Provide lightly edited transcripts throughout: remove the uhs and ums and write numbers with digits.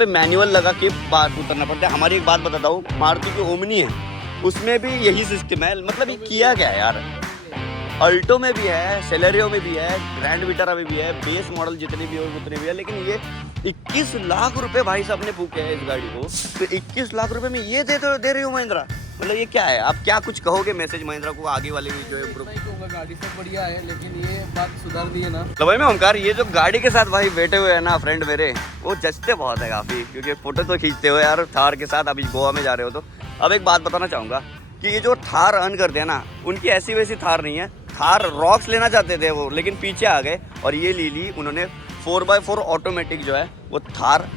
पे मैनुअल लगा के बाहर उतरना पड़ता है। हमारी एक बात बताता हूँ, मारुति की ओमनी है उसमें भी यही सिस्टम है। मतलब ये किया क्या है यार, अल्टो में भी है, सेलेरियो में भी है, ग्रैंड विटारा में भी है, बेस मॉडल जितने भी हो उतने भी है, लेकिन ये 21 लाख रुपए भाई साहब ने फूके हैं इस गाड़ी को। तो 21 लाख रुपए में ये दे रही हो महिंद्रा, मतलब ये क्या है? आप क्या कुछ कहोगे मैसेज महिंद्रा को आगे वाले जो है नहीं कहूँगा, गाड़ी सब बढ़िया है, लेकिन ये बात सुधार दी है ना। तो भाई मैं ओमकार, ये जो गाड़ी के साथ भाई बैठे हुए हैं ना फ्रेंड मेरे, वो जचते बहुत है काफ़ी, क्योंकि फोटो तो खींचते हो यार थार के साथ। अभी गोवा में जा रहे हो तो अब एक बात बताना चाहूँगा कि ये जो थार अर्न करते हैं ना, उनकी ऐसी वैसी थार नहीं है। थार रॉक्स लेना चाहते थे वो, लेकिन पीछे आ गए और ये ले ली उन्होंने 4x4 ऑटोमेटिक जो है वो Thar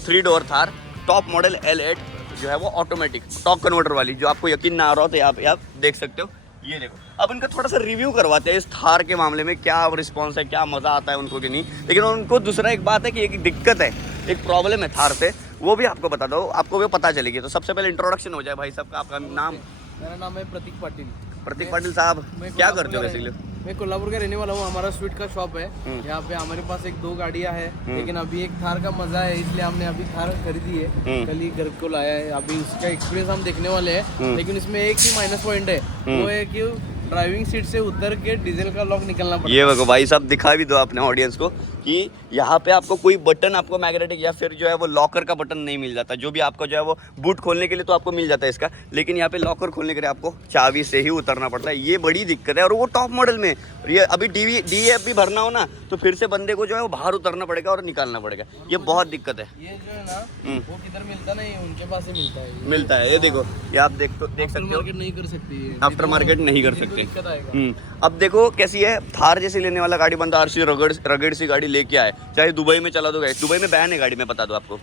3 door Thar top model L8 जो है वो ऑटोमेटिक टॉप कन्वर्टर वाली। जो आपको यकीन ना आ रहा हो तो यहाँ पे आप देख सकते हो, ये देखो। अब इनका थोड़ा सा रिव्यू करवाते हैं इस थार के मामले में, क्या रिस्पॉन्स है, क्या मज़ा आता है उनको कि नहीं। लेकिन उनको दूसरा एक बात है कि एक दिक्कत है, एक प्रॉब्लम है थार से, वो भी आपको बता दो, आपको वो पता चलेगी। तो सबसे पहले इंट्रोडक्शन हो जाए भाई साहब का। आपका नाम? मेरा नाम है प्रतीक पाटिल। प्रतीक पाटिल साहब, क्या करते हो बेसिकली? मैं कोल्हापुर का रहने वाला हूँ। हमारा स्वीट का शॉप है यहाँ पे। हमारे पास एक 2 गाड़ियाँ हैं, लेकिन अभी एक थार का मजा है, इसलिए हमने अभी थार खरीदी है, कल ही घर को लाया है। अभी उसका एक्सपीरियंस हम देखने वाले हैं, लेकिन इसमें एक ही माइनस पॉइंट है, वो है कि ड्राइविंग सीट से उतर के डीजल का लॉक निकलना पड़ता है। ये देखो भाई साहब, दिखा भी दो अपने ऑडियंस को कि यहाँ पे आपको कोई बटन, आपको मैग्नेटिक या फिर जो है वो लॉकर का बटन नहीं मिल जाता। जो भी आपको जो है वो बूट खोलने के लिए तो आपको मिल जाता है इसका, लेकिन यहाँ पे लॉकर खोलने के लिए आपको चाबी से ही उतरना पड़ता है। ये बड़ी दिक्कत है, और वो टॉप मॉडल में। ये अभी DEF भी भरना हो ना तो फिर से बंदे को जो है वो बाहर उतरना पड़ेगा और निकालना पड़ेगा। ये बहुत दिक्कत है। ये जो है ना वो किधर मिलता नहीं, उनके पास ही मिलता है। मिलता है, ये देखो, ये आप देख सकते हो। मार्केट नहीं कर सकती, आफ्टर मार्केट नहीं कर सकते। दिक्कत आएगा। अब देखो कैसी है थार जैसी लेने वाला गाड़ी बंदा RC रगड़ सी गाड़ी लेके आए, चाहे दुबई में चला दो। दुबई में बैन है गाड़ी में, बता दो आपको।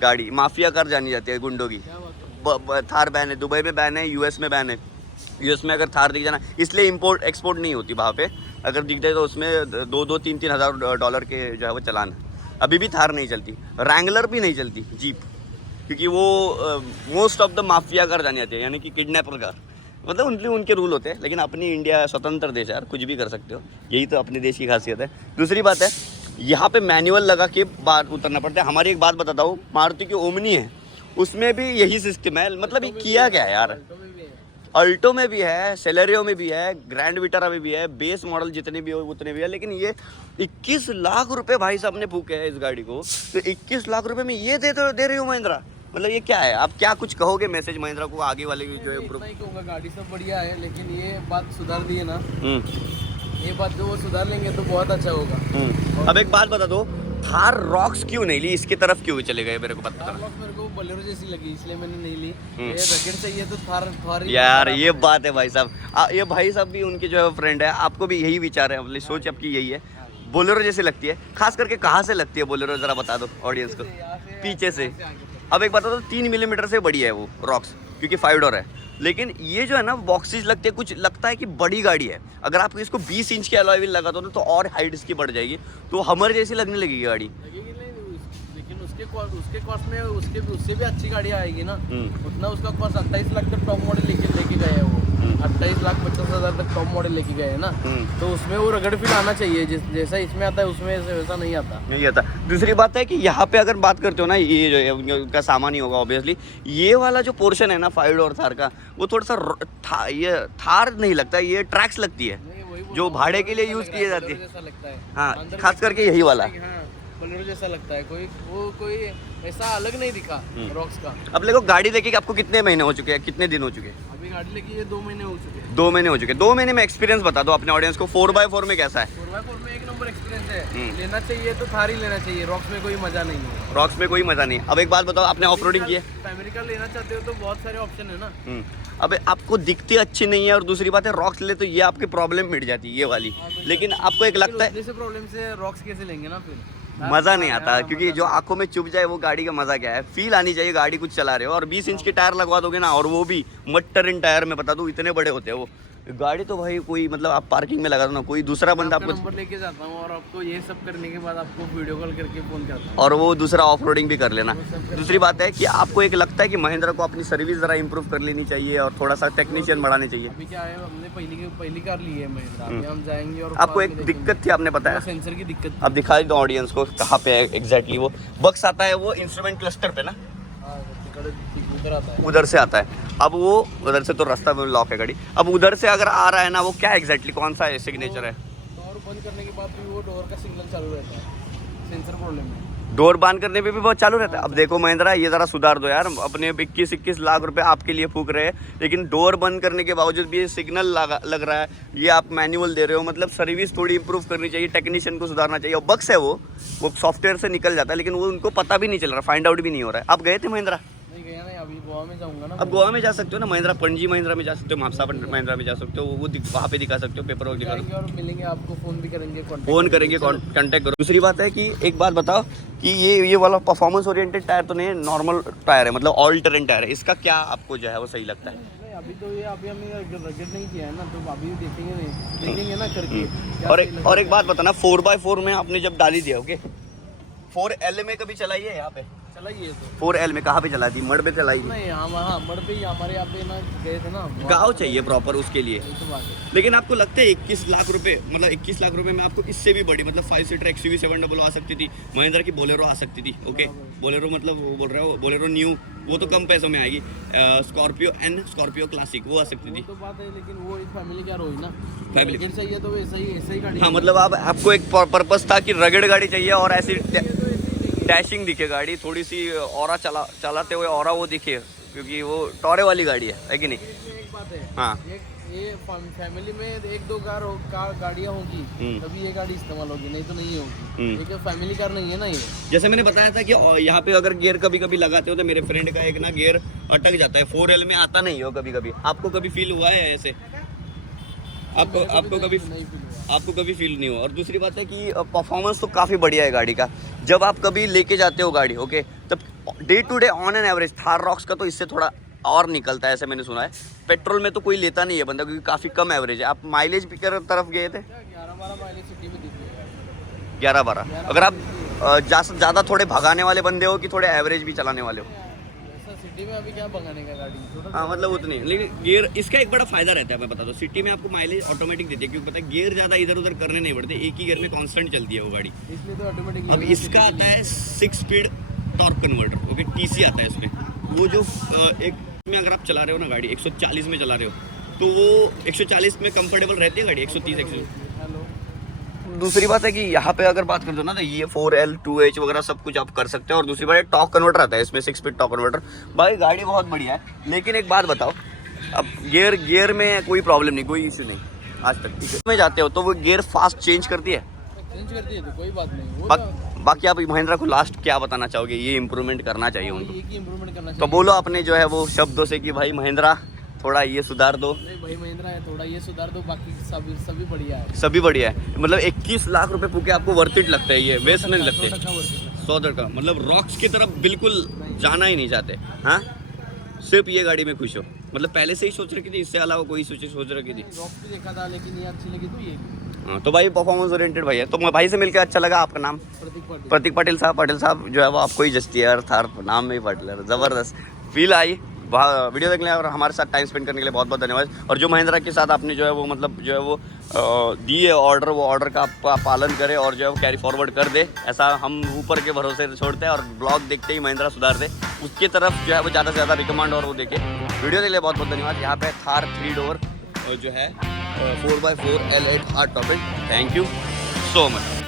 गाड़ी माफिया कार जानी जाती है गुंडों की। थार बैन है, दुबई में बैन है, US में बैन है। US में अगर थार दिख जाना, इसलिए इंपोर्ट एक्सपोर्ट नहीं होती वहाँ पे। अगर दिख जाए तो उसमें 2-3 हज़ार डॉलर के जो है वो चलान। अभी भी थार नहीं चलती, रैंगलर भी नहीं चलती, जीप, क्योंकि वो most of the mafia car जानी जाती है, यानी कि किडनैपर कार। मतलब उनके रूल होते हैं, लेकिन अपनी इंडिया स्वतंत्र देश है यार, कुछ भी कर सकते हो। यही तो अपने देश की खासियत है। दूसरी बात है, यहाँ पे मैनुअल लगा के बाहर उतरना पड़ता है। हमारी एक बात बताता हूँ, मारुति की ओमनी है उसमें भी यही सिस्टम है। मतलब ये किया क्या है यार, अल्टो में भी है, सेलेरियो में भी है, ग्रैंड विटारा में भी है, बेस मॉडल जितने भी हो उतने भी है, लेकिन ये 21 लाख रुपए भाई साहब ने फूके हैं इस गाड़ी को। तो 21 लाख रुपए में ये दे रही हो महिंद्रा, मतलब ये क्या है? आप क्या कुछ कहोगे मैसेज महिंद्रा को आगे वाले जो है? नहीं कहूँगा, गाड़ी सब बढ़िया है, लेकिन ये बात सुधार दी है ना। ये बात जो वो सुधार लेंगे तो बहुत अच्छा होगा। अब एक बात बता दो, थार रॉक्स क्यों नहीं ली, इसकी तरफ क्यों चले गए? मेरे को पता थार रॉक्स मेरे को बोलेरो जैसी लगी, इसलिए मैंने नहीं ली। ये रगड़ चाहिए तो थार यार, ये बात है भाई साहब। ये भाई साहब भी उनके जो है फ्रेंड है, आपको भी यही विचार है, मतलब सोच आपकी यही है। बोलेरो जैसी लगती है, खास करके कहाँ से लगती है बोलेरो, जरा बता दो ऑडियंस को। पीछे से। अब एक बता दो, 3 मिलीमीटर से बड़ी है वो रॉक्स, क्योंकि 5 डोर है। लेकिन ये जो है ना बॉक्सेस लगते हैं, कुछ लगता है कि बड़ी गाड़ी है। अगर आप इसको 20 इंच के अलॉय व्हील लगा दो ना तो और हाइट इसकी बढ़ जाएगी, तो हमर जैसी लगने लगेगी गाड़ी। लेकिन उसके कॉस्ट में उससे भी अच्छी गाड़ी आएगी ना। उतना उसका कॉस्ट 28 लाख तक टॉप मॉडल लेके गए हैं वो। 28,50,000 तक टॉप मॉडल लेके गए हैं ना। तो उसमें वो रगड़ फील आना चाहिए, जैसा इसमें आता है उसमें वैसा नहीं आता। दूसरी बात है कि यहाँ पे अगर बात करते हो ना, ये जो है उनका सामान ही होगा ऑब्वियसली। ये वाला जो पोर्शन है ना 5 डोर थार का, वो थोड़ा सा ये थार नहीं लगता, ये ट्रैक्स लगती है जो भाड़े के लिए यूज किए जाती है। हाँ, खास करके यही वाला बोलेरो जैसा लगता है। कोई ऐसा अलग नहीं दिखा रॉक्स का। अब देखो, गाड़ी लेके आपको कितने महीने हो चुके हैं, कितने दिन हो चुके हैं? अभी गाड़ी लेके ये 2 महीने हो चुके हैं। 2 महीने हो चुके हैं। 2 महीने में एक्सपीरियंस बता दो अपने ऑडियंस को, 4x4 में कैसा है? 4x4 में एक नंबर एक्सपीरियंस है। लेना चाहिए तो थार ही लेना चाहिए, रॉक्स में कोई मजा नहीं है। रॉक्स में कोई मजा नहीं। अब एक बात बताओ, आपने ऑफ रोडिंग की है? फैमिली का लेना चाहते हो तो बहुत सारे ऑप्शन है ना। अब आपको दिखती अच्छी नहीं है, और दूसरी बात है रॉक्स ले तो ये आपकी प्रॉब्लम मिट जाती है ये वाली। लेकिन आपको एक लगता है प्रॉब्लम से रॉक्स कैसे लेंगे ना, फिर मज़ा नहीं आता, क्योंकि जो आंखों में चुभ जाए वो गाड़ी का मज़ा क्या है। फील आनी चाहिए गाड़ी कुछ चला रहे हो। और 20 इंच के टायर लगवा दोगे ना, और वो भी मट्टर इन टायर में, बता दूँ इतने बड़े होते हैं वो, गाड़ी तो भाई कोई मतलब आप पार्किंग में लगा दो ना, कोई दूसरा बंदा आपका आपको, नंबर लेके जाता हूँ और आपको ये सब करने के बाद आपको वीडियो कॉल करके फोन करता हूँ। और वो दूसरा ऑफ रोडिंग भी कर लेना। दूसरी बात है कि आपको एक लगता है कि महिंद्रा को अपनी सर्विस ज़रा इंप्रूव कर लेनी चाहिए और थोड़ा सा टेक्नीशियन बढ़ाने चाहिए। अभी क्या है, हमने पहली कार ली है महिंद्रा, अभी हम जाएंगे और आपको एक दिक्कत थी आपने बताया, सेंसर की दिक्कत थी। अब दिखा दो ऑडियंस को कहाँ पे है एग्जैक्टली। वो बक्स आता है वो इंस्ट्रूमेंट क्लस्टर पे ना, उधर आता है, उधर से आता है। अब वो उधर से तो रास्ता में लॉक है गाड़ी, अब उधर से अगर आ रहा है ना, वो क्या एग्जैक्टली कौन सा सिग्नेचर है? डोर बंद करने के बाद भी वो डोर का सिग्नल चालू रहता है, सेंसर प्रॉब्लम है। डोर बंद करने पे भी बहुत चालू रहता है। अब देखो महिंद्रा, ये ज़रा सुधार दो यार, अपने 21-21 लाख रुपए आपके लिए फूक रहे हैं, लेकिन डोर बंद करने के बावजूद भी ये सिग्नल लग रहा है, ये आप मैनुअल दे रहे हो। मतलब सर्विस थोड़ी इंप्रूव करनी चाहिए, टेक्नीशियन को सुधारना चाहिए। और बक्स है वो सॉफ्टवेयर से निकल जाता है, लेकिन वो उनको पता भी नहीं चल रहा, फाइंड आउट भी नहीं हो रहा है। आप गए थे महिंद्रा? नहीं गया ना, अभी गोवा में जाऊंगा ना। अब गोवा में जा सकते हो ना, महिंद्रा पणजी महिंद्रा में जा सकते हो, मापसा महिंद्रा में जा सकते हो, वो वहाँ पे दिखा सकते हो, पेपर वर्क दिखा जाएंगे और मिलेंगे, आपको फोन भी करेंगे, फोन करेंगे, कांटेक्ट करो। दूसरी बात है कि एक बात बताओ कि ये वाला परफॉर्मेंस ओरिएंटेड टायर तो नहीं, नॉर्मल टायर है, मतलब ऑल टेरेन टायर है, इसका क्या आपको जो है वो सही लगता है? नहीं, अभी तो ये अभी हमने रगड़ नहीं किया है ना, तो अभी देखेंगे ना करके। और एक बात बताना, 4x4 में आपने जब डाली दिया, ओके, 4L में कभी चलाई है? यहाँ पे चलाइए तो 4L में कहाँ पे चलाई थी? मड पे चलाई? नहीं, हाँ मड़ पे ही हमारे यहाँ पे ना गए थे ना, गाँव चाहिए प्रॉपर उसके लिए। यही तो बात है। लेकिन आपको लगता है 21 लाख रुपए, मतलब 21 लाख रुपए में आपको इससे भी बड़ी, मतलब 5 सीटर XUV 700 आ सकती थी, महिंद्रा की बोलेरो आ सकती थी, ओके, बोलेरो मतलब वो बोल रहा है, बोलेरो न्यू, वो तो कम पैसों में आएगी। स्कॉर्पियो एंड स्कॉर्पियो क्लासिक वो आ सकती थी। वो तो बात है, लेकिन वो एक फैमिली कार हुई ना, फैमिली रगड़ चाहिए तो ऐसा ही गाड़ी। हाँ, मतलब आपको एक पर्पस था कि रगड़ गाड़ी चाहिए और ऐसी डैशिंग दिखे गाड़ी, थोड़ी सी ऑरा चलाते हुए ऑरा वो दिखे, क्योंकि वो टॉरे वाली गाड़ी है कि नहीं? एक बात है, हाँ, ये फैमिली में एक दो गाड़ियाँ होगी तभी ये गाड़ी इस्तेमाल होगी, नहीं तो नहीं होगी। एक फैमिली कार नहीं है ना ये। जैसे मैंने बताया था कि यहाँ पे अगर गियर कभी कभी लगाते हो तो मेरे फ्रेंड का एक ना गियर अटक जाता है, 4L में आता नहीं हो कभी कभी। आपको कभी फील हुआ है ऐसे? आपको कभी फील नहीं हुआ। और दूसरी बात है कि परफॉर्मेंस तो काफ़ी बढ़िया है गाड़ी का। जब आप कभी लेके जाते हो गाड़ी, ओके, तब day to day on an average Thar rocks का तो इससे थोड़ा और निकलता है, ऐसे मैंने सुना है। पेट्रोल में तो कोई लेता नहीं है बंदा, क्योंकि काफ़ी कम एवरेज है। आप माइलेज की तरफ गए थे? 11-12 माइलेज सिटी में दिख रही है। 11-12। अगर आप ज़्यादा थोड़े भगाने वाले बंदे हो कि थोड़े एवरेज भी चलाने वाले हो? सिटी में अभी क्या भगाने का गाड़ी, हाँ, मतलब उतनी। लेकिन गियर इसका एक बड़ा फायदा रहता है, मैं बता दूं, सिटी में आपको माइलेज ऑटोमेटिक देती है, क्योंकि पता है गियर ज़्यादा इधर उधर करने नहीं पड़ते, एक ही गियर में कांस्टेंट चलती है वो गाड़ी, इसलिए तो ऑटोमेटिक। अब इसका आता है 6 speed torque converter, okay, TC आता है इसमें। वो जो एक में अगर आप चला रहे हो ना गाड़ी 140 में चला रहे हो, तो वो 140 में कंफर्टेबल रहती है गाड़ी, 130 140। दूसरी बात है कि यहाँ पे अगर बात कर दो ना, तो ये 4L 2H वगैरह सब कुछ आप कर सकते हैं। और दूसरी बात टॉर्क कन्वर्टर आता है इसमें, 6 स्पीड टॉर्क कन्वर्टर। भाई गाड़ी बहुत बढ़िया है, लेकिन एक बात बताओ, अब गियर में कोई प्रॉब्लम नहीं, कोई इशू नहीं आज तक। में जाते हो तो वो गियर फास्ट चेंज करती है? चेंज करती है तो कोई बात नहीं। बाकी आप महिंद्रा को लास्ट क्या बताना चाहोगे? ये इम्प्रूवमेंट करना चाहिए उनको, ये इम्प्रूवमेंट करना चाहिए। तो बोलो अपने जो है वो शब्दों से कि भाई महिंद्रा थोड़ा ये सुधार दो। नहीं भाई, महिंद्रा है, थोड़ा ये सुधार दो, बाकी सभी बढ़िया है। सभी बढ़िया है, मतलब 21 लाख रुपए फूके आपको वर्थ इट लगता है? ये वेस्ट नहीं लगते? 100 मतलब रॉक्स की तरफ बिल्कुल जाना ही नहीं चाहते? हाँ, सिर्फ ये गाड़ी में खुश हो? मतलब पहले से ही सोच रखी थी, इससे अलावा कोई सोच रखी थी? रॉक्स भी देखा था, लेकिन ये अच्छी लगी तो ये। हाँ, तो भाई परफॉर्मेंस ओरिएंटेड भाई है, तो मैं भाई से मिलकर अच्छा लगा। आपका नाम? प्रतीक पाटिल साहब जो है वो आपको ही जचती है यार, थार नाम में ही पाटिल है, ज़बरदस्त फील आई। वीडियो देखने और हमारे साथ टाइम स्पेंड करने के लिए बहुत बहुत धन्यवाद। और जो महिंद्रा के साथ आपने जो है वो मतलब जो है वो दी है ऑर्डर, वो ऑर्डर का आप पालन करें और जो है वो कैरी फॉरवर्ड कर दे, ऐसा हम ऊपर के भरोसे छोड़ते हैं। और ब्लॉग देखते ही महिंद्रा सुधार दे, उसकी तरफ जो है वो ज़्यादा से ज़्यादा रिकमेंड और वो देखे। वीडियो के लिए बहुत बहुत धन्यवाद। यहाँ पे थार 3 डोर जो है 4x4 L8 हार्ड टॉप है। Thank you so much.